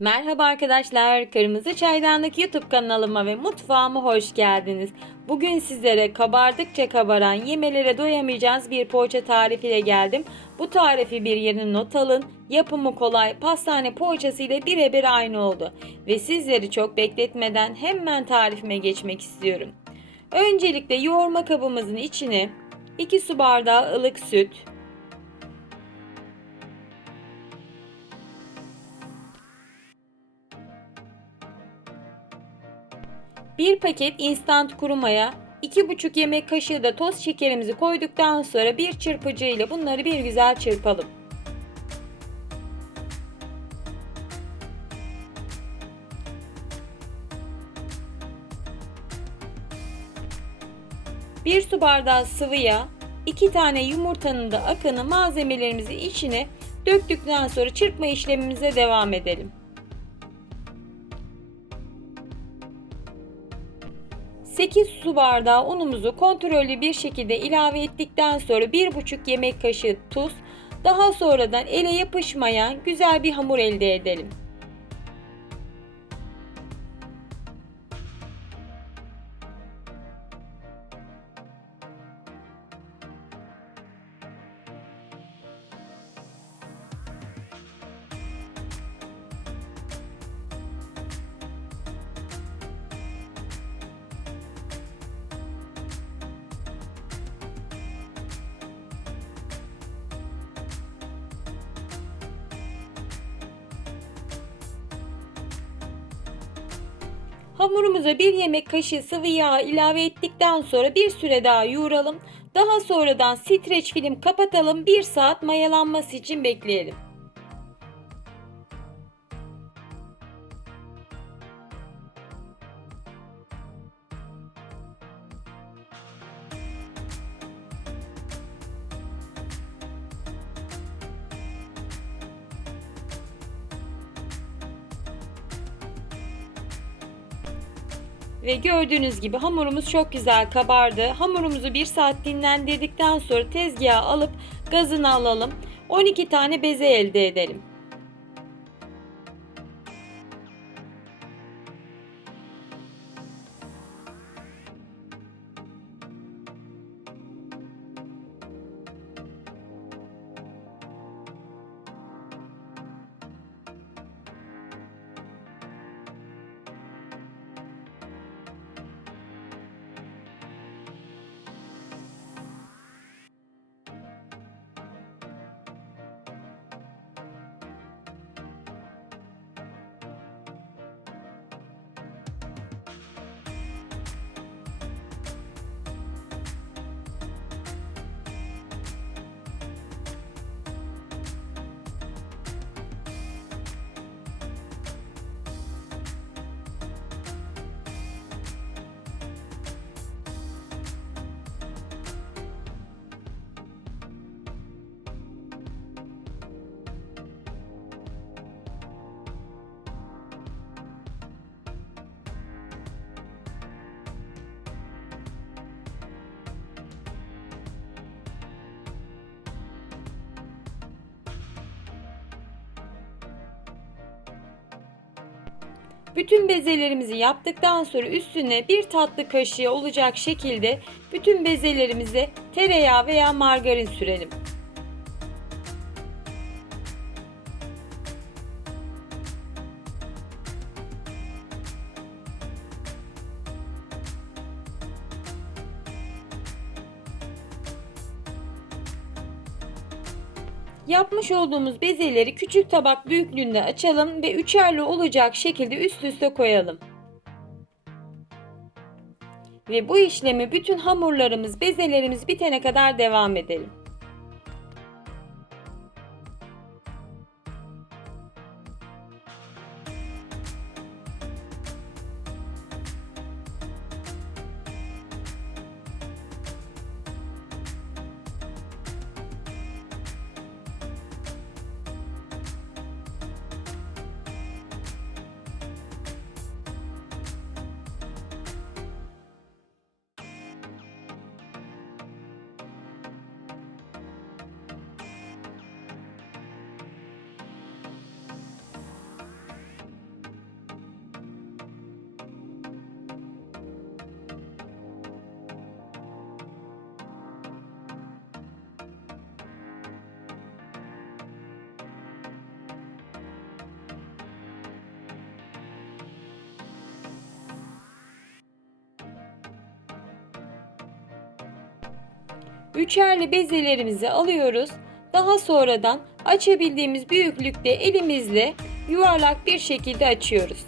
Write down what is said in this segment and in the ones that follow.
Merhaba arkadaşlar, Kırmızı Çaydanlık YouTube kanalıma ve mutfağıma hoş geldiniz. Bugün sizlere kabardıkça kabaran, yemelere doyamayacağınız bir poğaça tarifiyle geldim. Bu tarifi bir yerine not alın. Yapımı kolay, pastane poğaçası ile birebir aynı oldu. Ve sizleri çok bekletmeden hemen tarifime geçmek istiyorum. Öncelikle yoğurma kabımızın içine 2 su bardağı ılık süt, 1 paket instant kuru maya, 2,5 yemek kaşığı da toz şekerimizi koyduktan sonra bir çırpıcı ile bunları bir güzel çırpalım. Bir su bardağı sıvı yağ, 2 tane yumurtanın da akını malzemelerimizi içine döktükten sonra çırpma işlemimize devam edelim. 8 su bardağı unumuzu kontrollü bir şekilde ilave ettikten sonra 1,5 yemek kaşığı tuz, daha sonradan ele yapışmayan güzel bir hamur elde edelim. Hamurumuza bir yemek kaşığı sıvı yağ ilave ettikten sonra bir süre daha yoğuralım. Daha sonradan streç film kapatalım. 1 saat mayalanması için bekleyelim. Ve gördüğünüz gibi hamurumuz çok güzel kabardı. Hamurumuzu 1 saat dinlendirdikten sonra tezgaha alıp gazını alalım. 12 tane beze elde edelim. Bütün bezelerimizi yaptıktan sonra üstüne bir tatlı kaşığı olacak şekilde bütün bezelerimize tereyağı veya margarin sürelim. Yapmış olduğumuz bezeleri küçük tabak büyüklüğünde açalım ve üçerli olacak şekilde üst üste koyalım. Ve bu işlemi bütün hamurlarımız, bezelerimiz bitene kadar devam edelim. Üçerli bezelerimizi alıyoruz. Daha sonradan açabildiğimiz büyüklükte elimizle yuvarlak bir şekilde açıyoruz.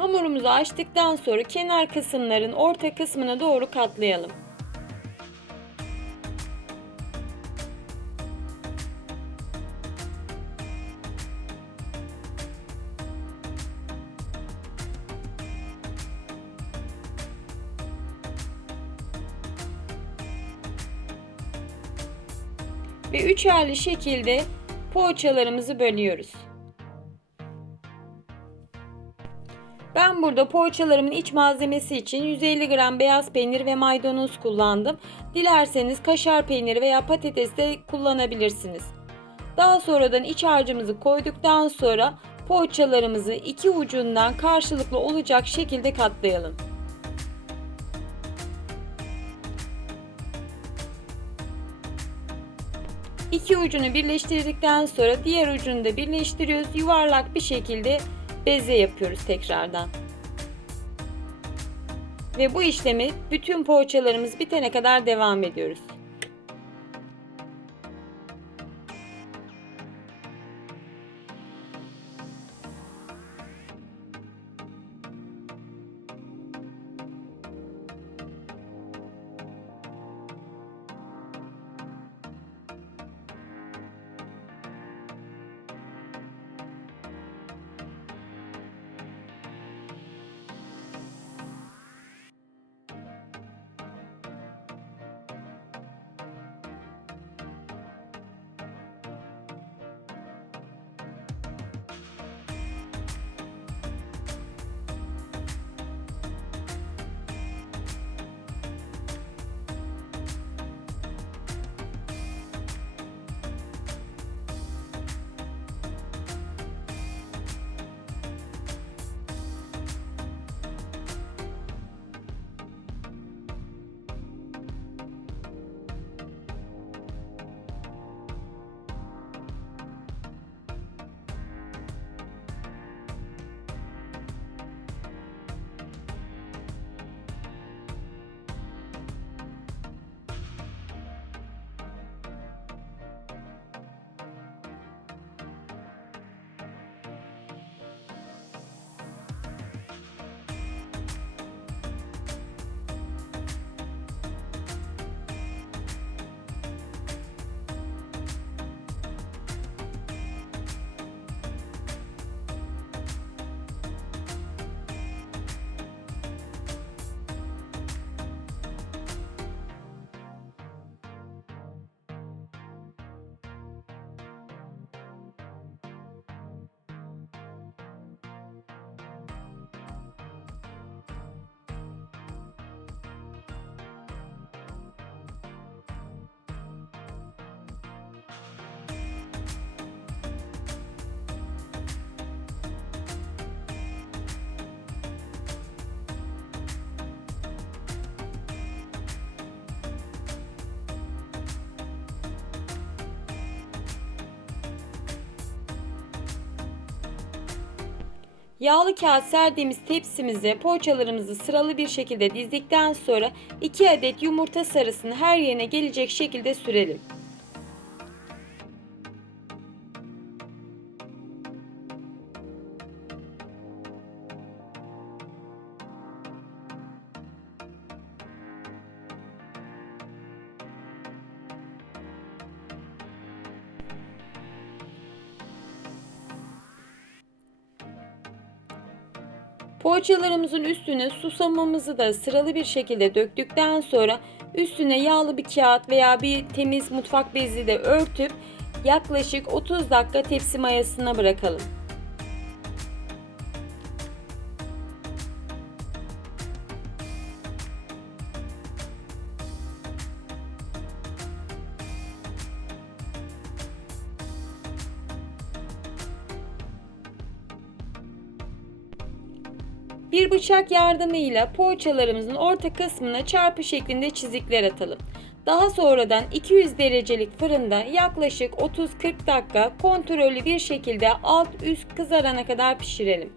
Hamurumuzu açtıktan sonra kenar kısımların orta kısmına doğru katlayalım. Ve üçerli şekilde poğaçalarımızı bölüyoruz. Burada poğaçalarımın iç malzemesi için 150 gram beyaz peynir ve maydanoz kullandım. Dilerseniz kaşar peyniri veya patates de kullanabilirsiniz. Daha sonradan iç harcımızı koyduktan sonra poğaçalarımızı iki ucundan karşılıklı olacak şekilde katlayalım. İki ucunu birleştirdikten sonra diğer ucunu da birleştiriyoruz. Yuvarlak bir şekilde beze yapıyoruz tekrardan. Ve bu işlemi bütün poğaçalarımız bitene kadar devam ediyoruz. Yağlı kağıt serdiğimiz tepsimize poğaçalarımızı sıralı bir şekilde dizdikten sonra 2 adet yumurta sarısını her yerine gelecek şekilde sürelim. Poğaçalarımızın üstüne susamımızı da sıralı bir şekilde döktükten sonra üstüne yağlı bir kağıt veya bir temiz mutfak bezi de örtüp yaklaşık 30 dakika tepsi mayasına bırakalım. Bir bıçak yardımıyla poğaçalarımızın orta kısmına çarpı şeklinde çizikler atalım. Daha sonradan 200 derecelik fırında yaklaşık 30-40 dakika kontrollü bir şekilde alt üst kızarana kadar pişirelim.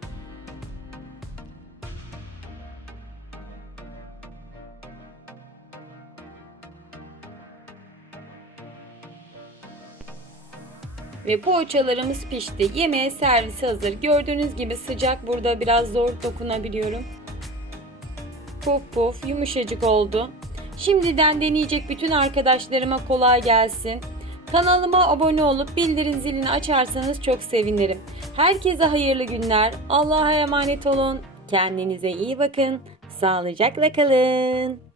Ve poğaçalarımız pişti. Yemeğe servis hazır. Gördüğünüz gibi sıcak burada biraz zor dokunabiliyorum. Puf puf yumuşacık oldu. Şimdiden deneyecek bütün arkadaşlarıma kolay gelsin. Kanalıma abone olup bildirim zilini açarsanız çok sevinirim. Herkese hayırlı günler. Allah'a emanet olun. Kendinize iyi bakın. Sağlıcakla kalın.